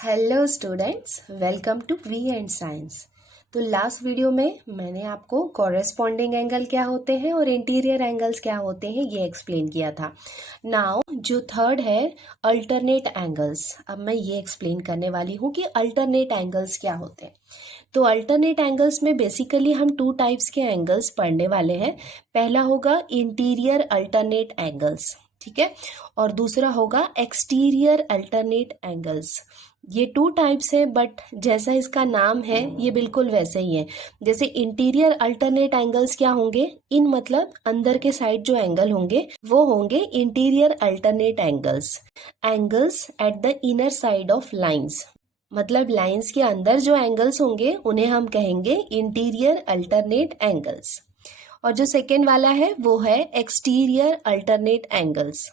Hello students, welcome to V and science. तो last video में मैंने आपको कॉरेस्पॉन्डिंग एंगल क्या होते हैं और इंटीरियर एंगल्स क्या होते हैं ये एक्सप्लेन किया था। नाउ जो थर्ड है अल्टरनेट एंगल्स, अब मैं ये एक्सप्लेन करने वाली हूँ कि अल्टरनेट एंगल्स क्या होते हैं। तो अल्टरनेट एंगल्स में बेसिकली हम टू टाइप्स के एंगल्स पढ़ने वाले हैं। पहला होगा इंटीरियर अल्टरनेट एंगल्स, ठीक है, और दूसरा होगा एक्सटीरियर अल्टरनेट एंगल्स। ये टू टाइप्स है, बट जैसा इसका नाम है ये बिल्कुल वैसे ही है। जैसे इंटीरियर अल्टरनेट एंगल्स क्या होंगे, इन मतलब अंदर के साइड जो एंगल होंगे वो होंगे interior alternate angles. Angles at the inner side of lines, मतलब लाइंस के अंदर जो एंगल्स होंगे उन्हें हम कहेंगे इंटीरियर अल्टरनेट एंगल्स। और जो सेकेंड वाला है वो है exterior alternate angles.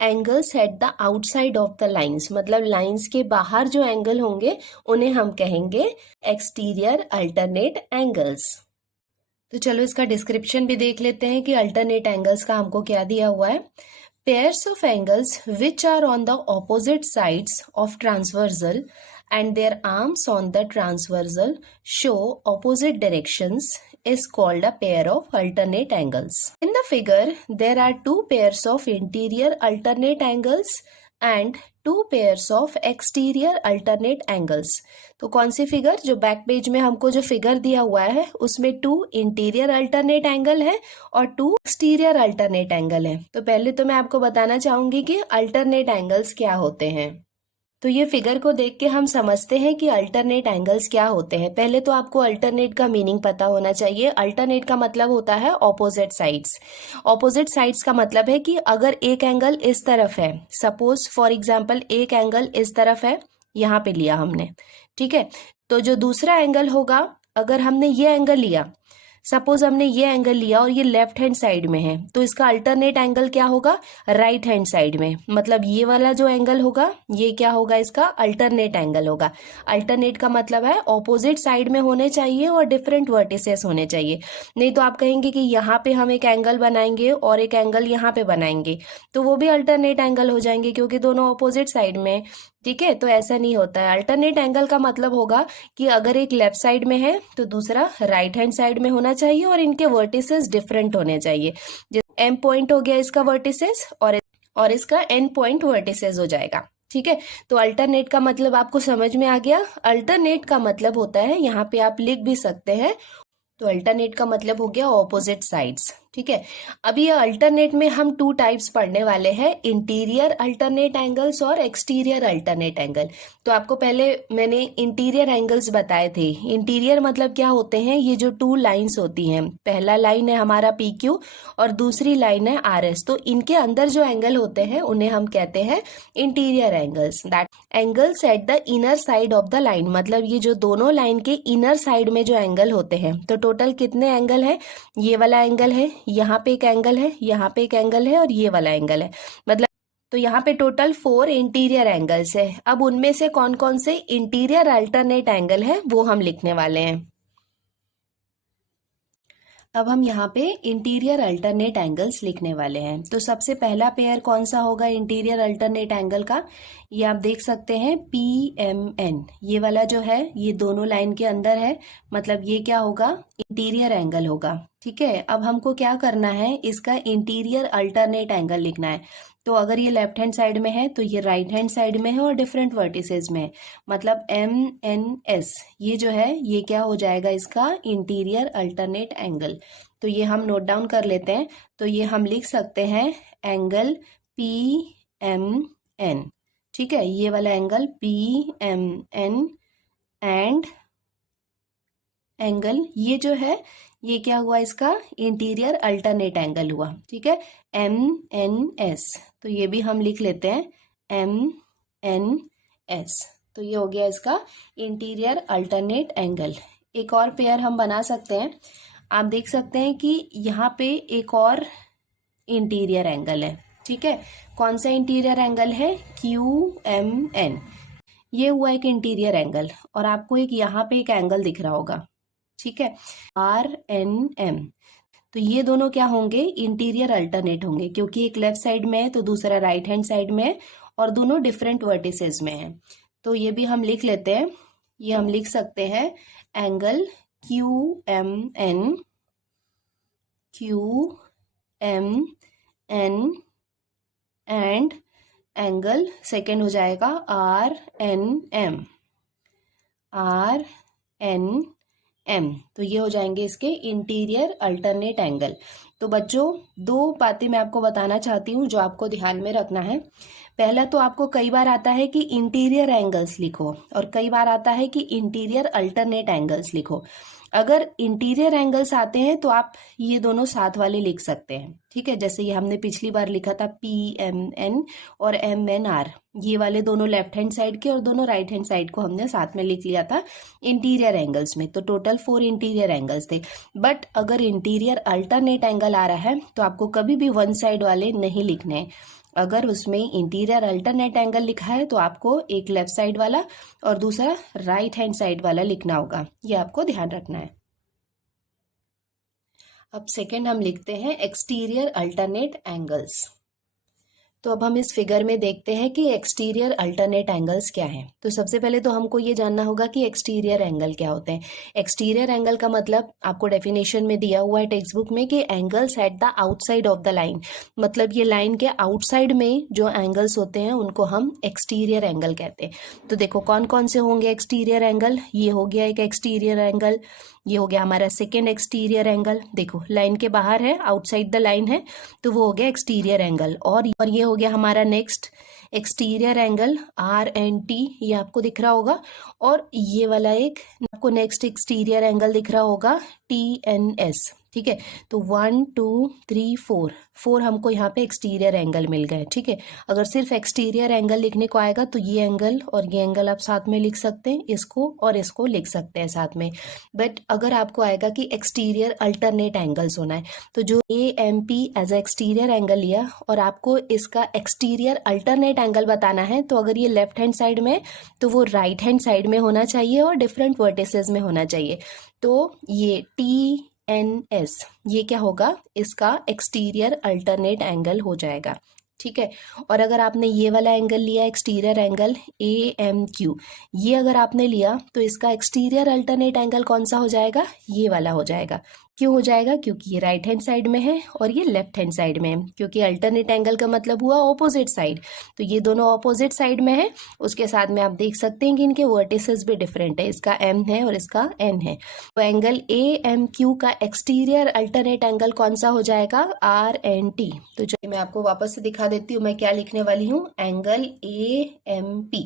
Angles at the outside of the lines, मतलब लाइंस के बाहर जो एंगल होंगे उन्हें हम कहेंगे एक्सटीरियर अल्टरनेट एंगल्स। तो चलो इसका डिस्क्रिप्शन भी देख लेते हैं कि अल्टरनेट एंगल्स का हमको क्या दिया हुआ है। Pairs of angles which are on the opposite sides of transversal and their arms on the transversal show opposite directions is called a pair of alternate angles. In the figure, there are two pairs of interior alternate angles and two pairs of exterior alternate angles. तो कौन सी figure, जो back page में हमको जो figure दिया हुआ है उसमें टू इंटीरियर अल्टरनेट एंगल है और टू एक्सटीरियर अल्टरनेट एंगल है। तो पहले तो मैं आपको बताना चाहूंगी कि अल्टरनेट एंगल्स क्या होते हैं। तो ये फिगर को देख के हम समझते हैं कि अल्टरनेट एंगल्स क्या होते हैं। पहले तो आपको अल्टरनेट का मीनिंग पता होना चाहिए। अल्टरनेट का मतलब होता है ऑपोजिट साइड्स। ऑपोजिट साइड्स का मतलब है कि अगर एक एंगल इस तरफ है, सपोज फॉर एग्जांपल एक एंगल इस तरफ है, यहाँ पे लिया हमने, ठीक है, तो जो दूसरा एंगल होगा, अगर हमने ये एंगल लिया, सपोज हमने ये एंगल लिया और ये लेफ्ट हैंड साइड में है, तो इसका अल्टरनेट एंगल क्या होगा, राइट हैंड साइड में। मतलब ये वाला जो एंगल होगा ये क्या होगा, इसका अल्टरनेट एंगल होगा। अल्टरनेट का मतलब है ऑपोजिट साइड में होने चाहिए और डिफरेंट वर्टिसेस होने चाहिए। नहीं तो आप कहेंगे कि यहाँ पे हम एक एंगल बनाएंगे और एक एंगल यहाँ पे बनाएंगे, तो वो भी अल्टरनेट एंगल हो जाएंगे क्योंकि दोनों ऑपोजिट साइड में, ठीक है। तो ऐसा नहीं होता है। अल्टरनेट एंगल का मतलब होगा कि अगर एक लेफ्ट साइड में है तो दूसरा राइट हैंड साइड में होना चाहिए और इनके वर्टिसेस डिफरेंट होने चाहिए। एम पॉइंट हो गया इसका वर्टिसेस और इसका एन पॉइंट वर्टिसेस हो जाएगा, ठीक है। तो अल्टरनेट का मतलब आपको समझ में आ गया। अल्टरनेट का मतलब होता है, यहाँ पे आप लिख भी सकते हैं, तो अल्टरनेट का मतलब हो गया ऑपोजिट साइड्स, ठीक है। अभी ये अल्टरनेट में हम टू टाइप्स पढ़ने वाले हैं, इंटीरियर अल्टरनेट एंगल्स और एक्सटीरियर अल्टरनेट एंगल। तो आपको पहले मैंने इंटीरियर एंगल्स बताए थे। इंटीरियर मतलब क्या होते हैं, ये जो टू लाइंस होती हैं, पहला लाइन है हमारा पी क्यू और दूसरी लाइन है आर एस, तो इनके अंदर जो एंगल होते हैं उन्हें हम कहते हैं interior angles. That angles at the inner side of the line, मतलब ये जो दोनों लाइन के इनर साइड में जो एंगल होते हैं। तो टोटल कितने एंगल है, ये वाला एंगल है, यहाँ पे एक एंगल है, यहाँ पे एक एंगल है और ये वाला एंगल है, मतलब तो यहाँ पे टोटल 4 इंटीरियर एंगल्स है। अब उनमें से कौन कौन से इंटीरियर अल्टरनेट एंगल है वो हम लिखने वाले हैं। अब हम यहाँ पे इंटीरियर अल्टरनेट एंगल्स लिखने वाले हैं। तो सबसे पहला पेयर कौन सा होगा इंटीरियर अल्टरनेट एंगल का, ये आप देख सकते हैं PMN, ये वाला जो है ये दोनों लाइन के अंदर है, मतलब ये क्या होगा, इंटीरियर एंगल होगा, ठीक है। अब हमको क्या करना है, इसका इंटीरियर अल्टरनेट एंगल लिखना है। तो अगर ये लेफ्ट हैंड साइड में है तो ये राइट हैंड साइड में है और डिफरेंट वर्टिसेस में है, मतलब MNS, ये जो है ये क्या हो जाएगा, इसका इंटीरियर अल्टरनेट एंगल। तो ये हम नोट डाउन कर लेते हैं। तो ये हम लिख सकते हैं एंगल PMN, ठीक है, ये वाला एंगल PMN एंड एंगल ये जो है ये क्या हुआ, इसका इंटीरियर अल्टरनेट एंगल हुआ, ठीक है, MNS। तो ये भी हम लिख लेते हैं MNS। तो ये हो गया इसका इंटीरियर अल्टरनेट एंगल। एक और पेयर हम बना सकते हैं। आप देख सकते हैं कि यहाँ पे एक और इंटीरियर एंगल है, ठीक है। कौन सा इंटीरियर एंगल है, QMN, ये हुआ एक इंटीरियर एंगल और आपको एक यहाँ पे एक एंगल दिख रहा होगा, ठीक है, RNM। तो ये दोनों क्या होंगे, इंटीरियर अल्टरनेट होंगे, क्योंकि एक लेफ्ट साइड में है तो दूसरा राइट हैंड साइड में है और दोनों डिफरेंट वर्टिसेस में है। तो ये भी हम लिख लेते हैं। ये हम लिख सकते हैं angle QMN and angle second हो जाएगा RNM। तो ये हो जाएंगे इसके इंटीरियर अल्टरनेट एंगल। तो बच्चों, दो बातें मैं आपको बताना चाहती हूँ जो आपको ध्यान में रखना है। पहला तो आपको कई बार आता है कि इंटीरियर एंगल्स लिखो और कई बार आता है कि इंटीरियर अल्टरनेट एंगल्स लिखो। अगर इंटीरियर एंगल्स आते हैं तो आप ये दोनों साथ वाले लिख सकते हैं, ठीक है। जैसे ये हमने पिछली बार लिखा था PMN और MNR, ये वाले दोनों लेफ्ट हैंड साइड के और दोनों राइट हैंड साइड को हमने साथ में लिख लिया था इंटीरियर एंगल्स में। तो टोटल 4 इंटीरियर एंगल्स थे। बट अगर इंटीरियर अल्टरनेट एंगल आ रहा है तो आपको कभी भी वन साइड वाले नहीं लिखने हैं। अगर उसमें इंटीरियर अल्टरनेट एंगल लिखा है तो आपको एक लेफ्ट साइड वाला और दूसरा राइट हैंड साइड वाला लिखना होगा, ये आपको ध्यान रखना है। अब सेकंड हम लिखते हैं एक्सटीरियर अल्टरनेट एंगल्स। तो अब हम इस फिगर में देखते हैं कि एक्सटीरियर अल्टरनेट एंगल्स क्या हैं। तो सबसे पहले तो हमको ये जानना होगा कि एक्सटीरियर एंगल क्या होते हैं। एक्सटीरियर एंगल का मतलब आपको डेफिनेशन में दिया हुआ है टेक्स्ट बुक में कि angles at the outside of the line. मतलब ये लाइन के आउटसाइड में जो एंगल्स होते हैं उनको हम एक्सटीरियर एंगल कहते हैं। तो देखो कौन कौन से होंगे एक्सटीरियर एंगल। ये हो गया एक एक्सटीरियर एंगल, ये हो गया हमारा सेकेंड एक्सटीरियर एंगल। देखो लाइन के बाहर है, आउटसाइड द लाइन है, तो वो हो गया एक्सटीरियर एंगल। और ये हो गया हमारा नेक्स्ट एक्सटीरियर एंगल RNT, ये आपको दिख रहा होगा। और ये वाला एक आपको नेक्स्ट एक्सटीरियर एंगल दिख रहा होगा TNS, ठीक है। तो 1 2 3 4 हमको यहाँ पे एक्सटीरियर एंगल मिल गए, ठीक है। अगर सिर्फ एक्सटीरियर एंगल लिखने को आएगा तो ये एंगल और ये एंगल आप साथ में लिख सकते हैं, इसको और इसको लिख सकते हैं साथ में। बट अगर आपको आएगा कि एक्सटीरियर अल्टरनेट एंगल्स होना है तो जो AMP as a exterior angle लिया और आपको इसका एक्सटीरियर अल्टरनेट एंगल बताना है, तो अगर ये लेफ्ट हैंड साइड में तो वो राइट हैंड साइड में होना चाहिए और डिफरेंट वर्टिसेस में होना चाहिए। तो ये TNS ये क्या होगा, इसका एक्सटीरियर अल्टरनेट एंगल हो जाएगा, ठीक है। और अगर आपने ये वाला एंगल लिया एक्सटीरियर एंगल AMQ, ये अगर आपने लिया तो इसका एक्सटीरियर अल्टरनेट एंगल कौन सा हो जाएगा, ये वाला हो जाएगा। क्यों हो जाएगा, क्योंकि ये राइट हैंड साइड में है और ये लेफ्ट हैंड साइड में है। क्योंकि अल्टरनेट एंगल का मतलब हुआ ऑपोजिट साइड, तो ये दोनों ऑपोजिट साइड में है। उसके साथ में आप देख सकते हैं कि इनके वर्टिसेस भी डिफरेंट है, इसका M है और इसका N है। तो एंगल AMQ का एक्सटीरियर अल्टरनेट एंगल कौन सा हो जाएगा, RNT। तो चलिए मैं आपको वापस से दिखा देती हूँ मैं क्या लिखने वाली हूँ। एंगल AMP,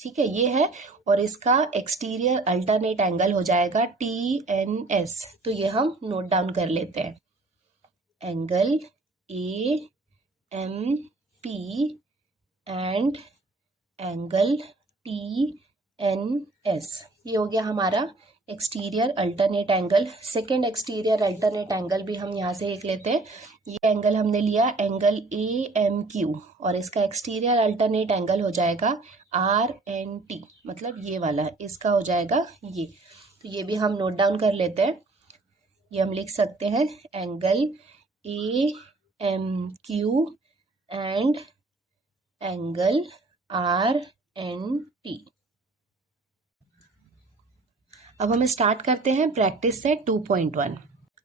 ठीक है, ये है, और इसका एक्सटीरियर अल्टरनेट एंगल हो जाएगा TNS। तो ये हम नोट डाउन कर लेते हैं, angle AMP and angle TNS, ये हो गया हमारा exterior alternate angle. Second exterior alternate angle भी हम यहाँ से लिख लेते हैं। ये एंगल हमने लिया एंगल AMQ और इसका एक्सटीरियर अल्टरनेट एंगल हो जाएगा RNT, मतलब ये वाला, इसका हो जाएगा ये। तो ये भी हम नोट डाउन कर लेते हैं। ये हम लिख सकते हैं angle AMQ and angle RNT। अब हम स्टार्ट करते हैं प्रैक्टिस सेट 2.1।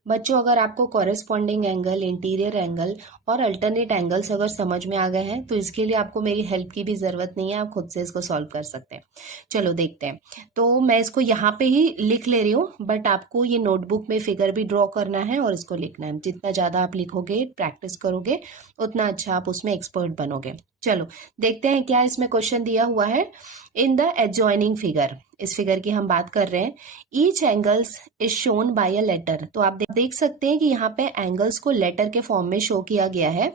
बच्चों, अगर आपको कॉरेस्पॉन्डिंग एंगल, इंटीरियर एंगल और अल्टरनेट एंगल्स अगर समझ में आ गए हैं तो इसके लिए आपको मेरी हेल्प की भी ज़रूरत नहीं है, आप खुद से इसको सॉल्व कर सकते हैं। चलो देखते हैं। तो मैं इसको यहाँ पे ही लिख ले रही हूँ, बट आपको ये नोटबुक में फिगर भी ड्रॉ करना है और इसको लिखना है। जितना ज़्यादा आप लिखोगे, प्रैक्टिस करोगे, उतना अच्छा आप उसमें एक्सपर्ट बनोगे। चलो देखते हैं क्या इसमें क्वेश्चन दिया हुआ है। इन द एडजॉइनिंग फिगर, इस फिगर की हम बात कर रहे हैं, each angles is shown by a letter. तो आप देख सकते हैं कि यहाँ पे एंगल्स को लेटर के फॉर्म में शो किया गया है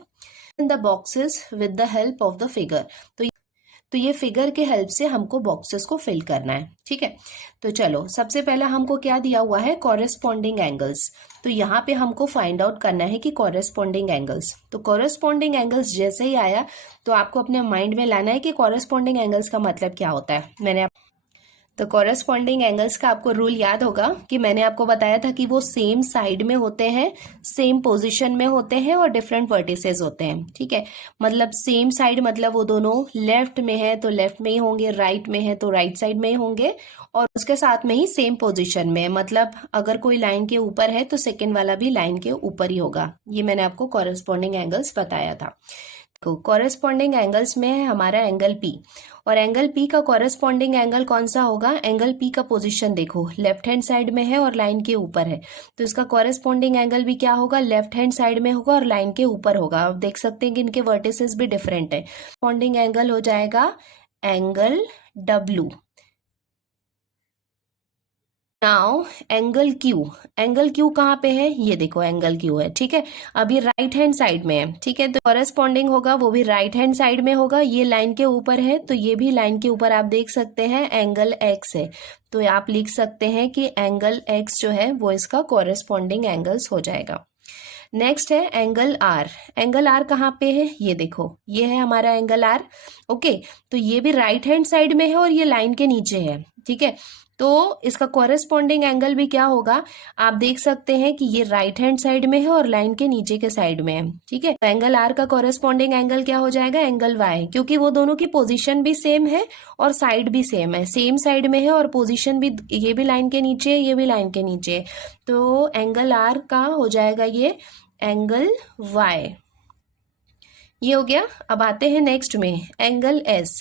in the boxes with the help of the figure. तो ये फिगर के हेल्प से हमको बॉक्सेस को फिल करना है, ठीक है। तो चलो सबसे पहला हमको क्या दिया हुआ है, कॉरेस्पॉन्डिंग एंगल्स। तो यहाँ पे हमको फाइंड आउट करना है कि कॉरेस्पॉन्डिंग एंगल्स। तो कॉरेस्पॉन्डिंग एंगल्स जैसे ही आया तो आपको अपने माइंड में लाना है कि कॉरेस्पॉन्डिंग एंगल्स का मतलब क्या होता है। तो कॉरेस्पॉन्डिंग एंगल्स का आपको रूल याद होगा कि मैंने आपको बताया था कि वो सेम साइड में होते हैं, सेम पोजीशन में होते हैं और डिफरेंट वर्टिसेस होते हैं। ठीक है, मतलब सेम साइड मतलब वो दोनों लेफ्ट में है तो लेफ्ट में ही होंगे, राइट में है तो राइट साइड में ही होंगे, और उसके साथ में ही सेम पोजीशन में, मतलब अगर कोई लाइन के ऊपर है तो सेकेंड वाला भी लाइन के ऊपर ही होगा। ये मैंने आपको कॉरेस्पॉन्डिंग एंगल्स बताया था। कॉरेस्पॉन्डिंग एंगल्स में है हमारा एंगल पी, और एंगल पी का कॉरेस्पॉन्डिंग एंगल कौन सा होगा? एंगल पी का पोजीशन देखो, लेफ्ट हैंड साइड में है और लाइन के ऊपर है, तो इसका कॉरेस्पॉन्डिंग एंगल भी क्या होगा? लेफ्ट हैंड साइड में होगा और लाइन के ऊपर होगा। आप देख सकते हैं कि इनके वर्टिसेस भी डिफरेंट है। कॉरेस्पॉन्डिंग एंगल हो जाएगा angle W. Now angle Q, angle Q कहाँ पे है? ये देखो एंगल क्यू है। ठीक है, अभी राइट हैंड साइड में है। ठीक है, तो कॉरेस्पॉन्डिंग होगा वो भी राइट हैंड साइड में होगा। ये लाइन के ऊपर है तो ये भी लाइन के ऊपर आप देख सकते हैं एंगल एक्स है, तो आप लिख सकते हैं कि एंगल एक्स जो है वो इसका कॉरेस्पॉन्डिंग एंगल्स हो जाएगा। नेक्स्ट है एंगल आर। एंगल आर कहाँ पे है? ये देखो, ये है हमारा एंगल आर। ओके, तो ये भी राइट हैंड साइड में है और ये लाइन के नीचे है। ठीक है, तो इसका कॉरेस्पॉन्डिंग एंगल भी क्या होगा? आप देख सकते हैं कि ये राइट हैंड साइड में है और लाइन के नीचे के साइड में है। ठीक है, तो एंगल आर का कॉरेस्पॉन्डिंग एंगल क्या हो जाएगा? एंगल वाई, क्योंकि वो दोनों की पोजीशन भी सेम है और साइड भी सेम है, सेम साइड में है और पोजीशन भी, ये भी लाइन के नीचे है, ये भी लाइन के नीचे है, तो एंगल आर का हो जाएगा ये एंगल वाई। ये हो गया। अब आते हैं नेक्स्ट में एंगल एस।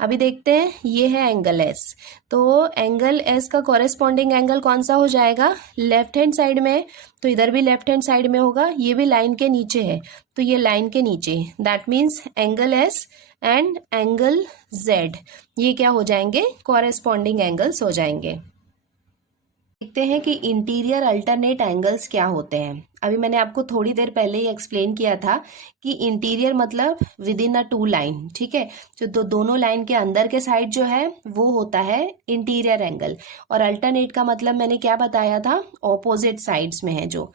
अभी देखते हैं, ये है एंगल एस, तो एंगल एस का कॉरेस्पॉन्डिंग एंगल कौन सा हो जाएगा? लेफ्ट हैंड साइड में, तो इधर भी लेफ्ट हैंड साइड में होगा, ये भी लाइन के नीचे है तो ये लाइन के नीचे, that means angle S and angle Z, ये क्या हो जाएंगे? कॉरेस्पॉन्डिंग एंगल्स हो जाएंगे। देखते हैं कि इंटीरियर अल्टरनेट एंगल्स क्या होते हैं। अभी मैंने आपको थोड़ी देर पहले ही एक्सप्लेन किया था कि इंटीरियर मतलब within a two line. ठीक है, जो दोनों लाइन के अंदर के साइड जो है वो होता है इंटीरियर एंगल, और अल्टरनेट का मतलब मैंने क्या बताया था? ऑपोजिट साइड्स में है जो।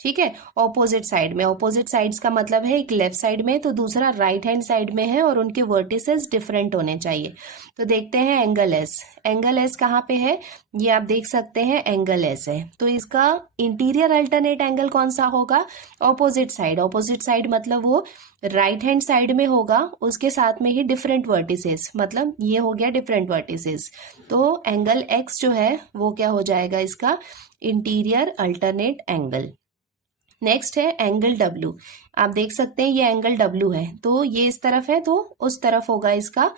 ठीक है, ऑपोजिट साइड में, ऑपोजिट साइड्स का मतलब है एक लेफ्ट साइड में तो दूसरा राइट हैंड साइड में है और उनके वर्टिसेस डिफरेंट होने चाहिए। तो देखते हैं एंगल एस। एंगल एस कहाँ पे है? ये आप देख सकते हैं एंगल एस है, तो इसका इंटीरियर अल्टरनेट एंगल कौन सा होगा? Opposite side. ऑपोजिट साइड मतलब वो राइट हैंड साइड में होगा, उसके साथ में ही डिफरेंट वर्टिसेस, मतलब ये हो गया डिफरेंट वर्टिसेस, तो एंगल एक्स जो है वो क्या हो जाएगा? इसका इंटीरियर अल्टरनेट एंगल। नेक्स्ट है एंगल डब्ल्यू। आप देख सकते हैं ये एंगल डब्ल्यू है, तो ये इस तरफ है तो उस तरफ होगा इसका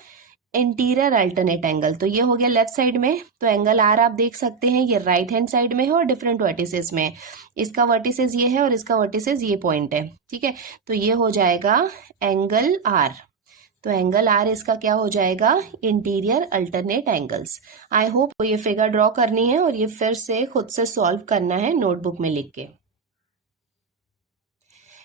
इंटीरियर अल्टरनेट एंगल, तो ये हो गया लेफ्ट साइड में। तो एंगल आर आप देख सकते हैं ये राइट हैंड साइड में है और डिफरेंट वर्टिसेस में है, इसका वर्टिसेस ये है और इसका वर्टिसेस ये पॉइंट है। ठीक है, तो ये हो जाएगा एंगल आर, तो एंगल आर इसका क्या हो जाएगा? Interior alternate angles. I hope ये फिगर ड्रॉ करनी है और ये फिर से खुद से सॉल्व करना है नोटबुक में लिख के।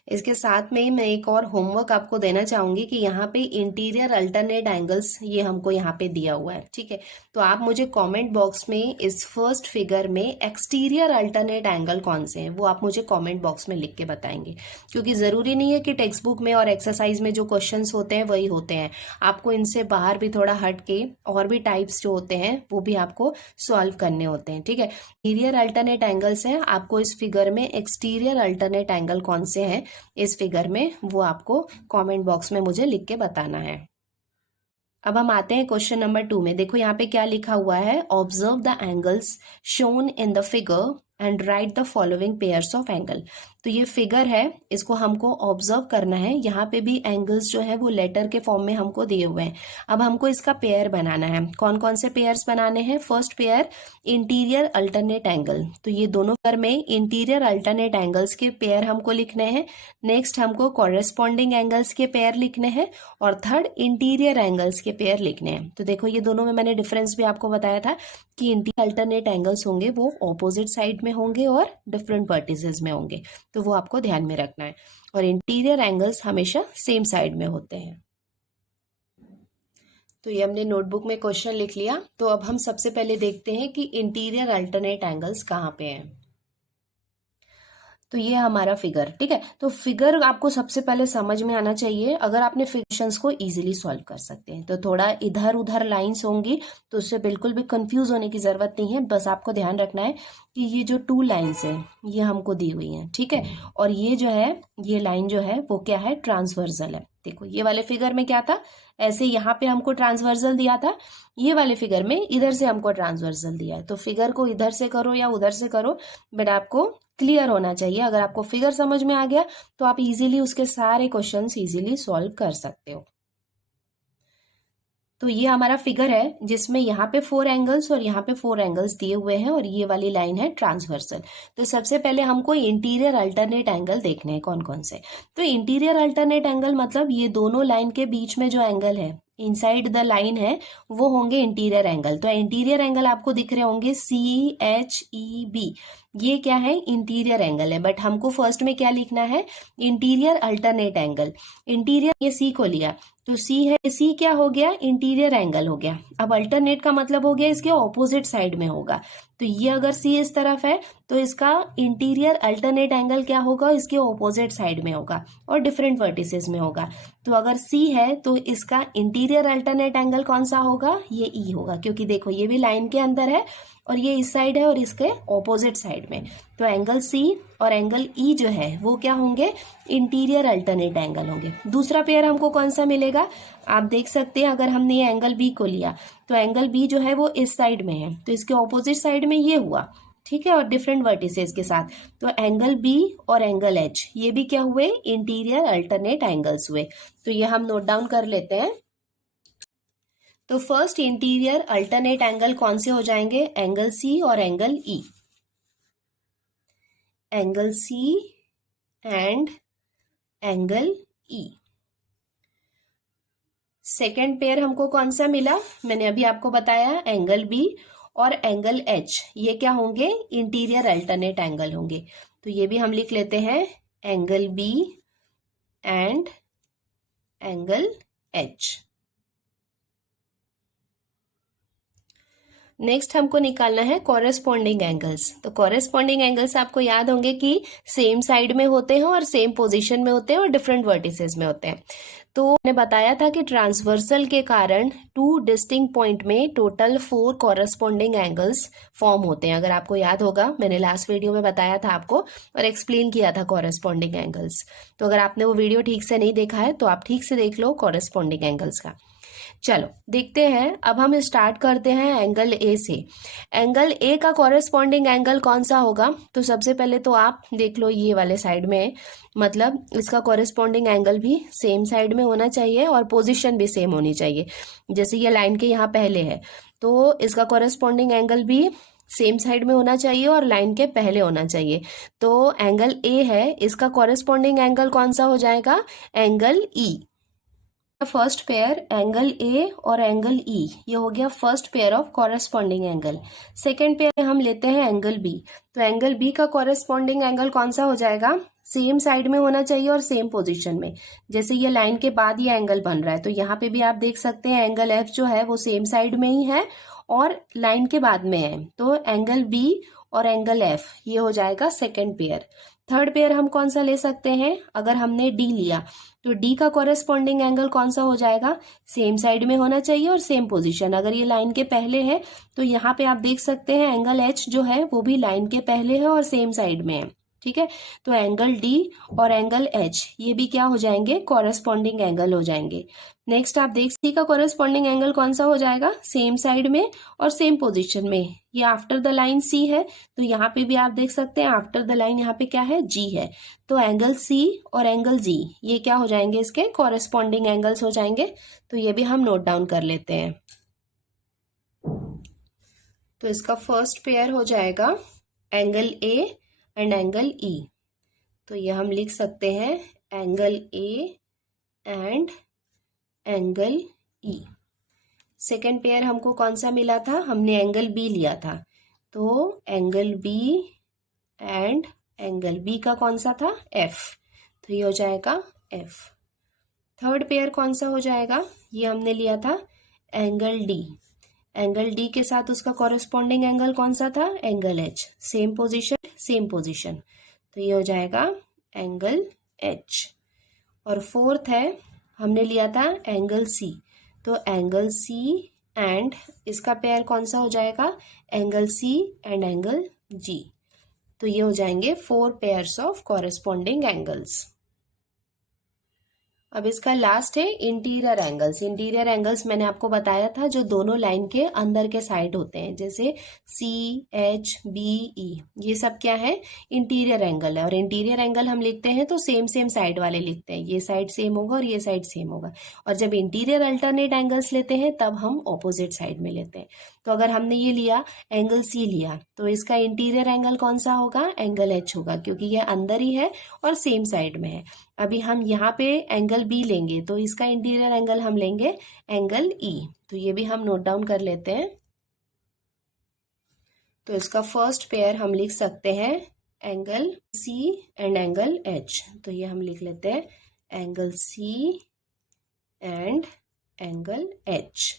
इसके साथ में ही मैं एक और होमवर्क आपको देना चाहूंगी कि यहाँ पे इंटीरियर अल्टरनेट एंगल्स ये हमको यहाँ पे दिया हुआ है। ठीक है, तो आप मुझे कमेंट बॉक्स में इस फर्स्ट फिगर में एक्सटीरियर अल्टरनेट एंगल कौन से हैं वो आप मुझे कमेंट बॉक्स में लिख के बताएंगे, क्योंकि जरूरी नहीं है कि टेक्स्ट बुक में और एक्सरसाइज में जो क्वेश्चन होते हैं वही होते हैं, आपको इनसे बाहर भी थोड़ा हट के और भी टाइप्स जो होते हैं वो भी आपको सॉल्व करने होते हैं। ठीक है, इंटीरियर अल्टरनेट एंगल्स हैं, आपको इस फिगर में एक्सटीरियर अल्टरनेट एंगल कौन से हैं इस फिगर में वो आपको कमेंट बॉक्स में मुझे लिख के बताना है। अब हम आते हैं क्वेश्चन नंबर 2 में। देखो यहाँ पे क्या लिखा हुआ है? Observe the angles shown in the figure and right the following pairs of angle. तो ये फिगर है, इसको हमको ऑब्जर्व करना है। यहाँ पे भी एंगल्स जो है वो लेटर के फॉर्म में हमको दिए हुए हैं। अब हमको इसका पेयर बनाना है। कौन कौन से पेयर्स बनाने हैं? First pair interior alternate angle, तो ये दोनों पेयर में इंटीरियर अल्टरनेट एंगल्स के पेयर हमको लिखने हैं। नेक्स्ट हमको कॉरेस्पॉन्डिंग एंगल्स के पेयर लिखने हैं और थर्ड इंटीरियर एंगल्स के पेयर लिखने हैं। तो देखो ये दोनों में मैंने डिफरेंस भी आपको बताया था कि इंटीरियर अल्टरनेट एंगल्स होंगे वो ऑपोजिट साइड में होंगे और डिफरेंट वर्टिसेस में होंगे, तो वो आपको ध्यान में रखना है, और इंटीरियर एंगल्स हमेशा सेम साइड में होते हैं। तो ये हमने नोटबुक में क्वेश्चन लिख लिया। तो अब हम सबसे पहले देखते हैं कि इंटीरियर अल्टरनेट एंगल्स कहाँ पे हैं। तो ये है हमारा फिगर, ठीक है। तो फिगर आपको सबसे पहले समझ में आना चाहिए, अगर आपने फिक्शंस को इजीली सॉल्व कर सकते हैं। तो थोड़ा इधर उधर लाइंस होंगी तो उससे बिल्कुल भी कंफ्यूज होने की जरूरत नहीं है, बस आपको ध्यान रखना है कि ये जो 2 लाइंस है ये हमको दी हुई हैं, ठीक है। और ये जो है, ये लाइन जो है वो क्या है, ट्रांसवर्सल है। देखो ये वाले फिगर में क्या था, ऐसे यहाँ पे हमको ट्रांसवर्सल दिया था, ये वाले फिगर में इधर से हमको ट्रांसवर्सल दिया है। तो फिगर को इधर से करो या उधर से करो, बट आपको क्लियर होना चाहिए। अगर आपको फिगर समझ में आ गया तो आप इजीली उसके सारे क्वेश्चंस इजीली सॉल्व कर सकते हो। तो ये हमारा फिगर है जिसमें यहाँ पे 4 एंगल्स और यहाँ पे 4 एंगल्स दिए हुए हैं और ये वाली लाइन है ट्रांसवर्सल। तो सबसे पहले हमको इंटीरियर अल्टरनेट एंगल देखने हैं कौन कौन से। तो इंटीरियर अल्टरनेट एंगल मतलब ये दोनों लाइन के बीच में जो एंगल है इनसाइड द लाइन है वो होंगे इंटीरियर एंगल। तो इंटीरियर एंगल आपको दिख रहे होंगे CHEB, ये क्या है, इंटीरियर एंगल है। बट हमको फर्स्ट में क्या लिखना है, इंटीरियर अल्टरनेट एंगल। इंटीरियर, ये C को लिया तो C है, C क्या हो गया, इंटीरियर एंगल हो गया। अब अल्टरनेट का मतलब हो गया इसके ऑपोजिट साइड में होगा। तो ये अगर C इस तरफ है तो इसका इंटीरियर अल्टरनेट एंगल क्या होगा, इसके ऑपोजिट साइड में होगा और डिफरेंट वर्टिसेस में होगा। तो अगर C है तो इसका इंटीरियर अल्टरनेट एंगल कौन सा होगा, ये E होगा, क्योंकि देखो ये भी लाइन के अंदर है और ये इस साइड है और इसके ऑपोजिट साइड में। तो एंगल C और एंगल E जो है वो क्या होंगे, इंटीरियर अल्टरनेट एंगल होंगे। दूसरा पेयर हमको कौन सा मिलेगा, आप देख सकते हैं अगर हमने ये एंगल B को लिया तो एंगल B जो है वो इस साइड में है तो इसके ऑपोजिट साइड में ये हुआ, ठीक है, और डिफरेंट वर्टिसेस के साथ। तो एंगल B और एंगल H ये भी क्या हुए, इंटीरियर अल्टरनेट एंगल्स हुए। तो ये हम नोट डाउन कर लेते हैं। तो फर्स्ट इंटीरियर अल्टरनेट एंगल कौन से हो जाएंगे, एंगल C और angle E। Angle C and angle E। Second pair हमको कौन सा मिला, मैंने अभी आपको बताया, एंगल B और एंगल H, ये क्या होंगे, इंटीरियर अल्टरनेट एंगल होंगे। तो ये भी हम लिख लेते हैं, angle B and angle H। Next हमको निकालना है कॉरेस्पॉन्डिंग एंगल्स। तो कॉरेस्पॉन्डिंग एंगल्स आपको याद होंगे कि सेम साइड में होते हैं और सेम पोजीशन में होते हैं और डिफरेंट वर्टिसेस में होते हैं। तो मैंने बताया था कि ट्रांसवर्सल के कारण 2 डिस्टिंक्ट पॉइंट में टोटल 4 कॉरेस्पॉन्डिंग एंगल्स फॉर्म होते हैं। अगर आपको याद होगा मैंने लास्ट वीडियो में बताया था आपको और एक्सप्लेन किया था कॉरेस्पॉन्डिंग एंगल्स। तो अगर आपने वो वीडियो ठीक से नहीं देखा है तो आप ठीक से देख लो कॉरेस्पॉन्डिंग एंगल्स का। चलो देखते हैं, अब हम स्टार्ट करते हैं एंगल ए से। एंगल ए का कॉरेस्पॉन्डिंग एंगल कौन सा होगा, तो सबसे पहले तो आप देख लो ये वाले साइड में, मतलब इसका कॉरेस्पॉन्डिंग एंगल भी सेम साइड में होना चाहिए और पोजीशन भी सेम होनी चाहिए। जैसे ये लाइन के यहाँ पहले है तो इसका कॉरेस्पॉन्डिंग एंगल भी सेम साइड में होना चाहिए और लाइन के पहले होना चाहिए। तो एंगल ए है, इसका कॉरेस्पॉन्डिंग एंगल कौन सा हो जाएगा, angle E. First pair angle A और एंगल ई, ये हो गया first pair of corresponding angle. Second pair हम लेते हैं एंगल बी। तो एंगल बी का कॉरेस्पॉन्डिंग एंगल कौन सा हो जाएगा, सेम साइड में होना चाहिए और सेम पोजीशन में। जैसे ये लाइन के बाद ये एंगल बन रहा है तो यहाँ पे भी आप देख सकते हैं एंगल एफ जो है वो सेम साइड में ही है और लाइन के बाद में है। तो एंगल बी और एंगल एफ ये हो जाएगा सेकेंड पेयर। थर्ड पेयर हम कौन सा ले सकते हैं, अगर हमने डी लिया तो डी का कॉरेस्पॉन्डिंग एंगल कौन सा हो जाएगा, सेम साइड में होना चाहिए और सेम पोजीशन। अगर ये लाइन के पहले है तो यहाँ पे आप देख सकते हैं एंगल एच जो है वो भी लाइन के पहले है और सेम साइड में है, ठीक है। तो एंगल डी और एंगल एच ये भी क्या हो जाएंगे, कॉरेस्पॉन्डिंग एंगल हो जाएंगे। नेक्स्ट आप देख सी का कॉरेस्पॉन्डिंग एंगल कौन सा हो जाएगा, सेम साइड में और सेम पोजीशन में। ये आफ्टर द लाइन सी है तो यहाँ पे भी आप देख सकते हैं आफ्टर द लाइन यहाँ पे क्या है, जी है। तो एंगल सी और एंगल जी ये क्या हो जाएंगे, इसके कॉरेस्पॉन्डिंग एंगल्स हो जाएंगे। तो ये भी हम नोट डाउन कर लेते हैं। तो इसका फर्स्ट पेयर हो जाएगा एंगल ए एंड एंगल ई। तो ये हम लिख सकते हैं angle A and angle E. Second pair हमको कौन सा मिला था, हमने एंगल बी लिया था। तो angle B and angle B का कौन सा था, एफ। तो ये हो जाएगा एफ। थर्ड पेयर कौन सा हो जाएगा, ये हमने लिया था एंगल डी। एंगल डी के साथ उसका कॉरेस्पॉन्डिंग एंगल कौन सा था, angle H. Same position same position. तो ये हो जाएगा एंगल एच। और फोर्थ है, हमने लिया था एंगल सी, तो एंगल सी एंड इसका पेयर कौन सा हो जाएगा, angle C and angle G. तो ये हो जाएंगे 4 पेयर्स ऑफ कॉरेस्पॉन्डिंग एंगल्स। अब इसका लास्ट है इंटीरियर एंगल्स। इंटीरियर एंगल्स मैंने आपको बताया था जो दोनों लाइन के अंदर के साइड होते हैं, जैसे सी एच बी ई, ये सब क्या है, इंटीरियर एंगल है। और इंटीरियर एंगल हम लिखते हैं तो सेम सेम साइड वाले लिखते हैं, ये साइड सेम होगा और ये साइड सेम होगा। और जब इंटीरियर अल्टरनेट एंगल्स लेते हैं तब हम ऑपोजिट साइड में लेते हैं। तो अगर हमने ये लिया एंगल सी लिया तो इसका इंटीरियर एंगल कौन सा होगा, एंगल एच होगा, क्योंकि ये अंदर ही है और सेम साइड में है। अभी हम यहाँ पे एंगल बी लेंगे तो इसका इंटीरियर एंगल हम लेंगे एंगल ई। तो ये भी हम नोट डाउन कर लेते हैं। तो इसका फर्स्ट पेयर हम लिख सकते हैं angle C and angle H. तो ये हम लिख लेते हैं angle C and angle H,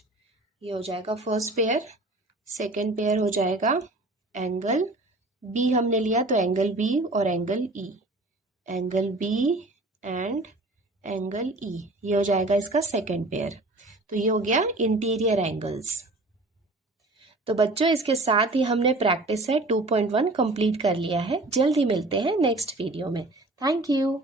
ये हो जाएगा फर्स्ट पेयर। सेकेंड पेयर हो जाएगा एंगल बी हमने लिया तो एंगल बी और angle E, angle B and angle E, ये हो जाएगा इसका सेकेंड पेयर। तो ये हो गया इंटीरियर एंगल्स। तो बच्चों इसके साथ ही हमने प्रैक्टिस सेट 2.1 कंप्लीट कर लिया है। जल्दी मिलते हैं नेक्स्ट वीडियो में। Thank you.